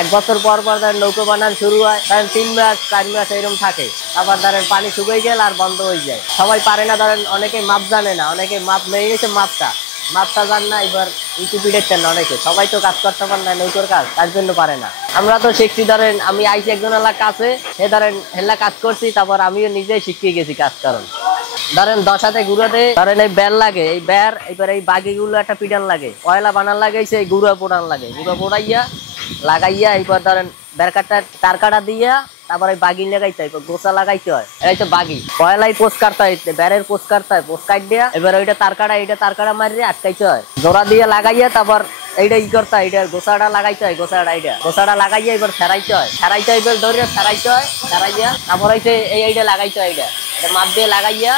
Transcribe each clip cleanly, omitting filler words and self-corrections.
এক বছর পর পর ধরেন নৌকো বানানো শুরু হয়, ধরেন 3 মাস 4 মাস এরকম থাকে। আবার ধরেন পানি শুকিয়ে গেল আর বন্ধ হয়ে যায়। সবাই পারে না, ধরেন অনেকে মাপ জানে না, অনেকে মাপ মেয়ে গেছে মাপটা জান না। এবার ইউটিউবের না, অনেকে সবাই তো কাজ করতে পারে না নৌকোর কাজ, তার জন্য পারে না। আমরা তো শিখছি, ধরেন আমি আইসি একজন এলাকা কাছে, সে ধরেন হেলা কাজ করছি, তারপর আমিও নিজেই শিখিয়ে গেছি কাজ। কারণ ধরেন 10 হাতে গুঁড়োতে ধরেন এই বের লাগে, এই বের এবার এই বাগিগুলো একটা পিটান লাগে, কয়লা বানান লাগে, সেই গুঁড়ো পোড়ান লাগে, গুঁড়ো পোড়াইয়া লাগাইয়া এবার ধরেন বেরকাটা তার কাটা দিয়া তারপর এই বাগি লাগাইতে হয়, গোসা লাগাইতে হয়। এটা হচ্ছে বাগি। কয়লাই পোস্ট কাটতে হয়, বেরের পোস্ট কাটতে হয়, পোস্ট কাট দিয়া এবার ওইটা তার কাটা মারিয়ে আটকাইতে হয়, জোড়া দিয়ে লাগাইয়া তারপর এইটা করতে হয়, এটা গোসাটা লাগাইতে হয়, গোসাটা লাগাইয়া এবার ফেরাইতে হয়, এবার ধরে ফেরাইতে হয়, ফেরাইয়া তারপর হচ্ছে এইটা লাগাইতে হয়, এটা মাপ দিয়ে লাগাইয়া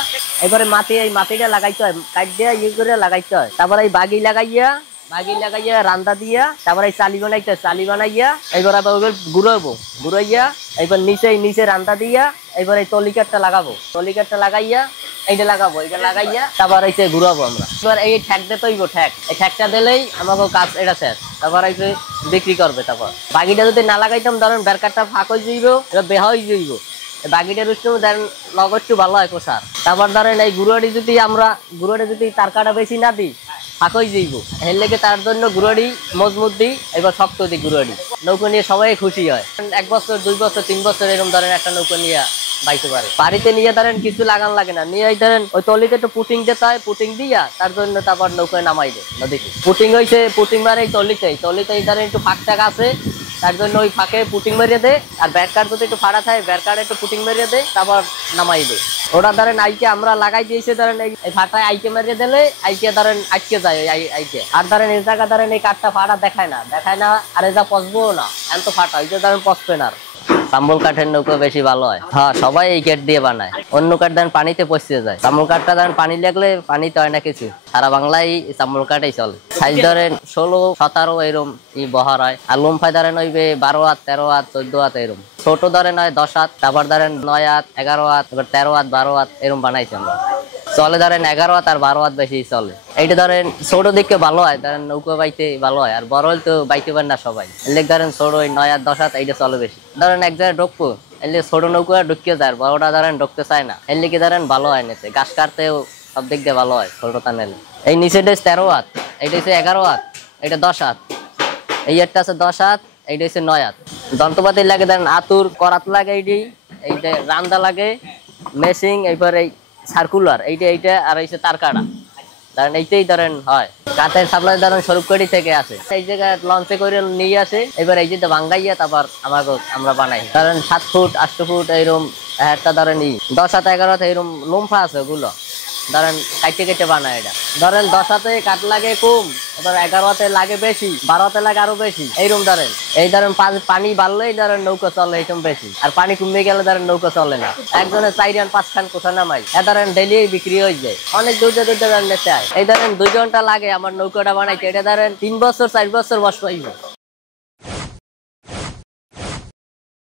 এবারে এই মাটিটা লাগাইতে হয়, কাট দিয়ে করে লাগাইতে হয়। তারপর এই বাগি লাগাইয়া রান্দা দিয়া তারপর এই চালি বানাইয়া এবার আবার ঘুরাইয়া এবার নিচে রান্দা দিয়া এবার এই তলিকারটা লাগাইয়া এইটা লাগাইয়া তারপর এই ঘুরাবো আমরা। এবার এই ঠ্যাক দিতে হইব, এই ঠ্যাকটা দিলেই আমাকে কাজ এটা শেষ। তারপর এই বিক্রি করবে। তারপর বাগিটা যদি না লাগাইতাম ধরেন বেরকারটা ফাঁক হয়ে যাইব, বেহা হয়ে যাইব, বাগিটার উষ্ণ ধরেন লগ একটু ভালো হয় কোষার। তারপর ধরেন এই গুঁড়োটি যদি তার কাটা বেশি না দিই ফাঁক হয়ে যাইব, এর লেগে তার জন্য গুঁড়োটি মজবুত দিই, এবার শক্ত দিই গুঁড়োটি। নৌকো নিয়ে সবাই খুশি হয়। 1 বছর 2 বছর 3 বছর এরকম ধরেন একটা নৌকো নিয়ে বাইতে পারে। বাড়িতে নিয়ে ধরেন কিছু লাগান লাগে না, নিয়ে ধরেন ওই তলিতে একটু পুটিং দিতে হয়, পুটিং দিয়া তার জন্য তারপর নৌকায় নামাই দেয় নদীতে। পুটিং মারে এই তলিতেই ধরেন একটু ফাঁক টাক আছে, তার জন্য ওই ফাঁকে পুটিং মেরিয়ে দেয়। আর ব্যারকার যদি একটু ফাড়া থাকে ব্যারকার একটু পুটিং মেরিয়ে দেয়, তারপর নামাই দেয়। ওটা ধরেন আইকে আমরা লাগাই দিয়েছি, ধরেন এই ফাটায় আইকে মেরিয়ে দিলে আইকে ধরেন আটকে যায় ওই আইকে। আর ধরেন এই জায়গা ধরেন এই কাঠটা ফাটা দেখায় না, আর এটা পচবো না, এত ফাটা ওই যে ধরেন পচবে না। তাম্বুল কাঠের নৌকো বেশি ভালো হয়। হ্যাঁ, সবাই এই কাঠ দিয়ে বানায়। অন্য কাঠ ধরেন পানিতে পচতে যায়, তাম্বুল কাঠটা ধরেন পানি লাগলে পানিতে হয় না কিছু। সারা বাংলায় তাম্বুল কাঠই চলে। সাইজ ধরেন 16, 17 এরম বহার হয়। আর লম্ফায় ধরেন হইবে 12 হাত, 13 হাত, 14 হাত এরম। ছোট ধরেন হয় 10 হাত, তারপর ধরেন 9 হাত, 11 হাত, এবার 13 হাত, 12 হাত এরম বানাইছি আমরা। চলে ধরেন 11 হাত আর 12 হাত বেশি চলে। এইটা ধরেন ছোট দিকে ভালো হয়, ধরেন নৌকো বাইতে ভালো হয়। আর বড় হলে তো বাইতে পারেন না সবাই, এলে ধরেন ছোট 9 হাত 10 হাত এইটা চলে বেশি। ধরেন এক জায়গায় ঢুকবো, এলে ছোট নৌকো ঢুকিয়ে যায়, বড়টা ধরেন ঢুকতে চায় না, এলে কি ধরেন ভালো হয় নিতে, গাছ কাটতেও সব দিক দিয়ে ভালো হয় ছোটটা নেলে। এই নিচেটা 13 হাত, এইটা হচ্ছে 11 হাত, এইটা 10 হাত, এই একটা আছে 10 হাত, এইটা হচ্ছে 9 হাত। যন্ত্রপাতি লাগে ধরেন আতুর করাত লাগে, এইটা রান্দা লাগে, মেশিং, এইবার এই সার্কুলার এইটা আর এই তার কাটা ধরেন এইটাই ধরেন হয়। কাঠের সাপ্লাই ধরেন স্বরূপকাঠি থেকে আসে, এই জায়গায় লঞ্চে করে নিয়ে আসে, এবার এই যে ভাঙ্গাইয়া তারপর আমরা বানাই। ধরেন 7 ফুট 8 ফুট এইরকম একটা ধরেন 10 হাত 11 হাত এইরকম লম্ফা আছে, ওগুলো ধরেন কেটে বানায়। এটা ধরেন 10 হাতে কাঠ লাগে কম, এবার 11 হাতে লাগে বেশি, 12 হাতে লাগে আরো বেশি এইরকম। ধরেন এই ধরেন পানি বাড়লেই ধরেন নৌকা চলে এইরকম বেশি, আর পানি কমে গেলে ধরেন নৌকা চলে না। একজনের 4 রান 5 খান কোথা নামাই, এ ধরেন ডেলি বিক্রি হয়ে যায়, অনেক দূর নিতে হয়। এই ধরেন 2 ঘন্টা লাগে আমার নৌকাটা বানাইতে, এটা ধরেন 3 বছর 4 বছর বয়স পাইব।